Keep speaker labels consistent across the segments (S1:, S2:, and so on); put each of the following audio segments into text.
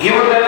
S1: Give them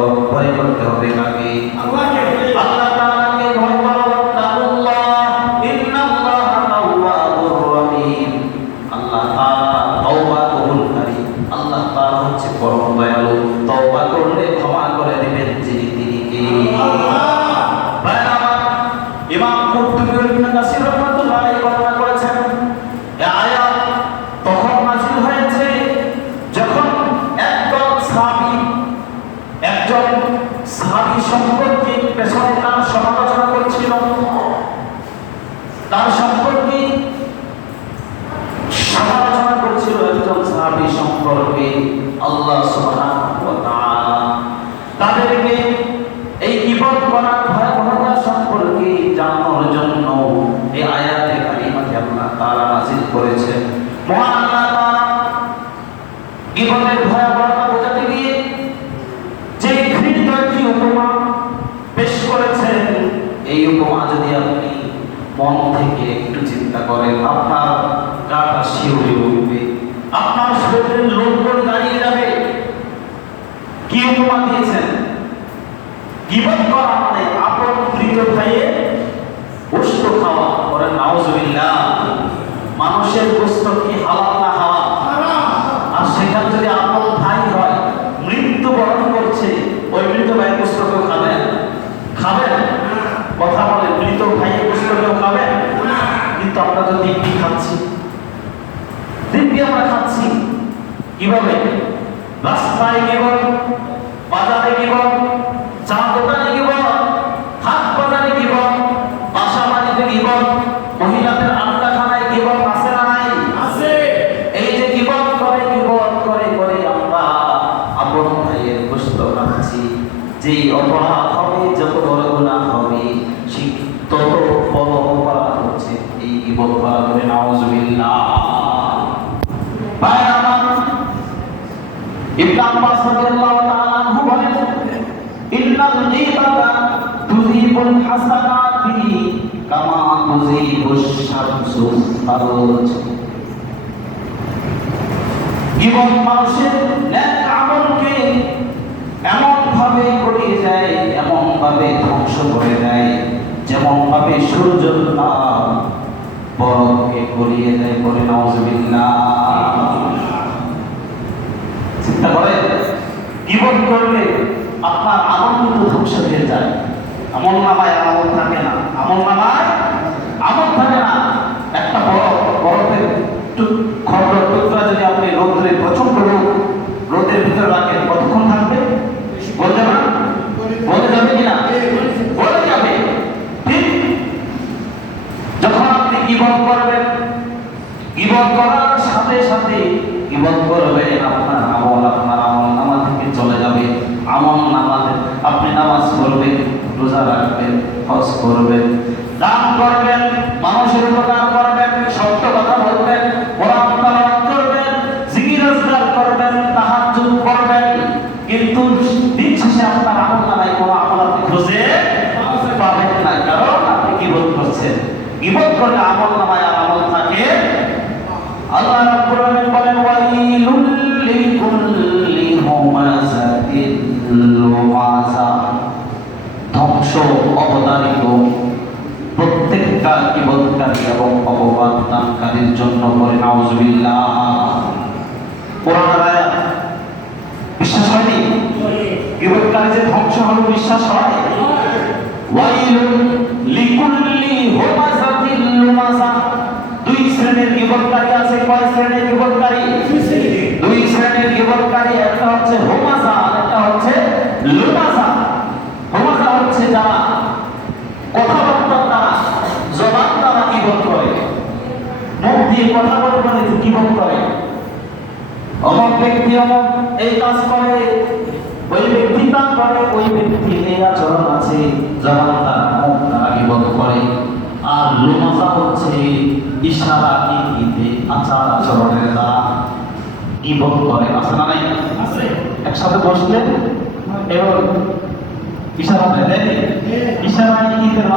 S1: আল্লাহ তাআলা সম্পর্কে জানানোর জন্য এই আয়াতে কারিমাকে আল্লাহ তাআলা নাযিল করেছেন মহান আল্লাহ তাআলা কিবতের ভয়াবহতা বোঝাতে গিয়ে যে ঘৃণিত একটি উপমা পেশ করেছেন এই উপমা যদি আপনি মন থেকে একটু চিন্তা করেন আপনার গাটা শিউরে উঠবে আপনার শরীরের লোকগুলো দাঁড়িয়ে যাবে কি উপমা দিয়েছেন গিবত করা মানে আপন মৃত ভাইয়ে গোস্ত খাওয়া করে নাউজুবিল্লাহ মানুষের গোস্ত কি, হালাল না হালাল আর সেখানে যদি আপন ভাই হয় মৃত্যু বরণ করছে, ওই মৃত ভাইয়ের গোস্ত কেউ খাবেন? খাবেন? কথা বলে, মৃত ভাইয়ের গোস্ত কেউ খাবেন? কিন্তু আমরা তো দিব্যি খাচ্ছি। দিব্যি আমরা খাচ্ছি। কীভাবে? রাস্তায় গিবন বাজারে গিবন চা দোকানে গিবন হাট বাজারে গিবন বাসা বাড়িতে গিবন মহিলাদের আড্ডাখানায় গিবন আছে না নাই এই যে গিবত করে গিবত করে করে আমরা আপন ভাইয়ের গোস্ত যেই অপরাধ হবে, যত বড় গুনাহ হবে তত বড় অপরাধ হচ্ছে এই গিবত করা করে নাউজুবিল্লাহ ইবনে আব্বাস রাদিয়াল্লাহু তাআলা বলেন, ইন্নাল গীবাতা তুযিবুল হাসানাতি কামা তুযিবুশ শামসু ফারুজ। জীবন মানুষের আমলকে এমন ভাবে গড়িয়ে যায় এমন ভাবে ধ্বংস করে দেয়। যেমন ভাবে সূর্য বরফকে গড়িয়ে দেয় করে নজবিল্লাহ চিন্তা করে জীবন করলে আপনার আমল কিন্তু ধ্বংস হয়ে যায়। আমল নামায় আমল থাকে না, আমল নামায় আমল থাকে না একটা বড় বরফের টুক- খন্ড টুকরা যদি আপনি রোদ্রে প্রচণ্ড রোদ রোদের ভিতরে রাখেন কতক্ষণ থাকবে বলে যাবে না বলে যাবে কিনা বলে যাবে ঠিক যখন আপনি গিবত করবেন গিবত করার সাথে সাথে গিবত করবেন আপনার আমল আপনার আমল নামা থেকে চলে যাবে আমল নামাতে আপনি নামাজ পড়বেন রোজা রাখবেন হজ করবেন, দান করবেন, মানুষের উপকার করবেন, সত্য কথা বলবেন করবেন, জিকির আজকার করবেন, তাহাজ্জুদ করবেন, কিন্তু আপনার আমল কোনো আমল আপনি খুঁজে পাবেন না। কারণ আপনি গিবত করছেন। গিবত করলে আমল নামায় আমল থাকে আল্লাহ এবং অপবাদ দানকারীর জন্য করে নাউজুবিল্লাহ কোরআন আয়াত বিশ্বাস হয়নি? কিবতকারী যে ধ্বংস হলো বিশ্বাস হয়? ওয়াইলুন লিকুল্লি হুমাযাতিন লুমাযা দুই শ্রেণির গিবতকারী আছে কয় শ্রেণির গিবতকারী দুই শ্রেণির গিবতকারী একটা হচ্ছে হুমাযা আর একটা হচ্ছে লুমাযা হুমাযা হচ্ছে যারা কথাবার্তার দ্বারা জবান দ্বারা গিবত করে মুখ দিয়ে কথা বলে বলে গিবত করে অমুক ব্যক্তি এই কাজ করে ওই ব্যক্তি তা করে ওই ব্যক্তি এই আচরণ আছে জবান দ্বারা মুখ দ্বারা করে আর লোমাজা হচ্ছে ইশারা ইঙ্গিতে আচার আচরণের দ্বারা গিবত করে আছে না নাই? একসাথে বসলে এবং ইশারা দেয় ইশারা ইঙ্গিতের